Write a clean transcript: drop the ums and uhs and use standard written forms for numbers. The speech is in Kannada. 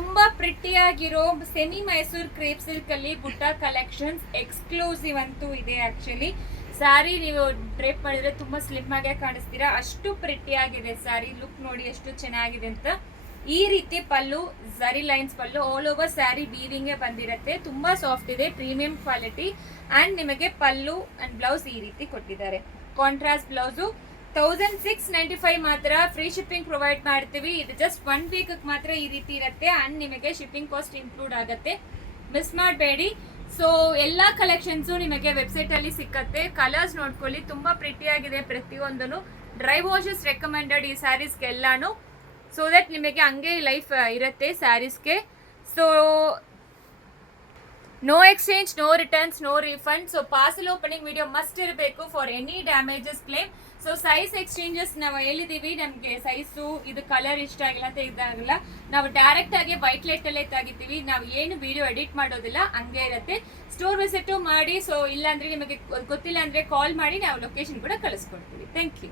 ತುಂಬಾ ಪ್ರಿಟಿಯಾಗಿರೋ ಸೆಮಿ ಮೈಸೂರ್ ಕ್ರೇಪ್ ಸಿಲ್ಕ್ ಅಲ್ಲಿ ಬುಟ್ಟ ಕಲೆಕ್ಷನ್ಸ್ ಎಕ್ಸ್ಕ್ಲೂಸಿವ್ ಅಂತೂ ಇದೆ. ಆಕ್ಚುಲಿ ಸ್ಯಾರಿ ನೀವು ಡ್ರೇಪ್ ಮಾಡಿದ್ರೆ ತುಂಬಾ ಸ್ಲಿಮ್ ಆಗಿ ಕಾಣಿಸ್ತೀರಾ, ಅಷ್ಟು ಪ್ರಿಟಿ ಆಗಿದೆ ಸ್ಯಾರಿ. ಲುಕ್ ನೋಡಿ ಎಷ್ಟು ಚೆನ್ನಾಗಿದೆ ಅಂತ. ಈ ರೀತಿ ಪಲ್ಲು ಝರಿ ಲೈನ್ಸ್ ಪಲ್ಲು, ಆಲ್ ಓವರ್ ಸ್ಯಾರಿ ವೀವಿಂಗ್ ಬಂದಿರುತ್ತೆ. ತುಂಬಾ ಸಾಫ್ಟ್ ಇದೆ, ಪ್ರೀಮಿಯಂ ಕ್ವಾಲಿಟಿ. ಅಂಡ್ ನಿಮಗೆ ಪಲ್ಲು ಅಂಡ್ ಬ್ಲೌಸ್ ಈ ರೀತಿ ಕೊಟ್ಟಿದ್ದಾರೆ. ಕಾಂಟ್ರಾಸ್ಟ್ ಬ್ಲೌಸು 1695 ಮಾತ್ರ. ಫ್ರೀ ಶಿಪ್ಪಿಂಗ್ ಪ್ರೊವೈಡ್ ಮಾಡ್ತೀವಿ. ಇದು ಜಸ್ಟ್ 1 ವೀಕ್ ಮಾತ್ರ ಈ ರೀತಿ ಇರುತ್ತೆ. ಅಂಡ್ ನಿಮಗೆ ಶಿಪ್ಪಿಂಗ್ ಕಾಸ್ಟ್ ಇನ್ಕ್ಲೂಡ್ ಆಗುತ್ತೆ, ಮಿಸ್ ಮಾಡಬೇಡಿ. ಸೊ ಎಲ್ಲಾ ಕಲೆಕ್ಷನ್ಸು ನಿಮಗೆ ವೆಬ್ಸೈಟ್ ಅಲ್ಲಿ ಸಿಕ್ಕತ್ತೆ. ಕಲರ್ಸ್ ನೋಡ್ಕೊಳ್ಳಿ, ತುಂಬಾ ಪ್ರಿಟಿ ಆಗಿದೆ ಪ್ರತಿಯೊಂದನು. ಡ್ರೈ ವಾಶಸ್ ರೆಕಮೆಂಡೆಡ್ ಈ ಸ್ಯಾರೀಸ್ಗೆ ಎಲ್ಲಾನು, ಸೊ ದಟ್ ನಿಮಗೆ ಹಂಗೆ ಲೈಫ್ ಇರುತ್ತೆ ಸ್ಯಾರೀಸ್ಗೆ. So no exchange, no returns, no refund. So parcel opening video must ಇರಬೇಕು for any damages claim. So size exchanges ನಾವು ಹೇಳಿದೀವಿ, ನಮಗೆ ಸೈಜು ಇದು ಕಲರ್ ಇಷ್ಟ ಆಗಿಲ್ಲ ಅಂತ ಇದಾಗಲ್ಲ, ನಾವು ಡೈರೆಕ್ಟ್ ಆಗಿ ವೈಟ್ ಲೈಟ್ ಅಲ್ಲೇ ತೆಗಿತೀವಿ. ನಾವು ಏನು ವಿಡಿಯೋ ಎಡಿಟ್ ಮಾಡೋದಿಲ್ಲ, ಹಂಗೆ ಇರುತ್ತೆ. ಸ್ಟೋರ್ ವಿಸಿಟ್ ಮಾಡಿ. ಸೊ ಇಲ್ಲಾಂದ್ರೆ ನಿಮಗೆ ಗೊತ್ತಿಲ್ಲ ಅಂದ್ರೆ ಕಾಲ್ ಮಾಡಿ, ನಾವು ಲೊಕೇಶನ್ ಕೂಡ ಕಳಿಸ್ಕೊಡ್ತೀವಿ. Thank you.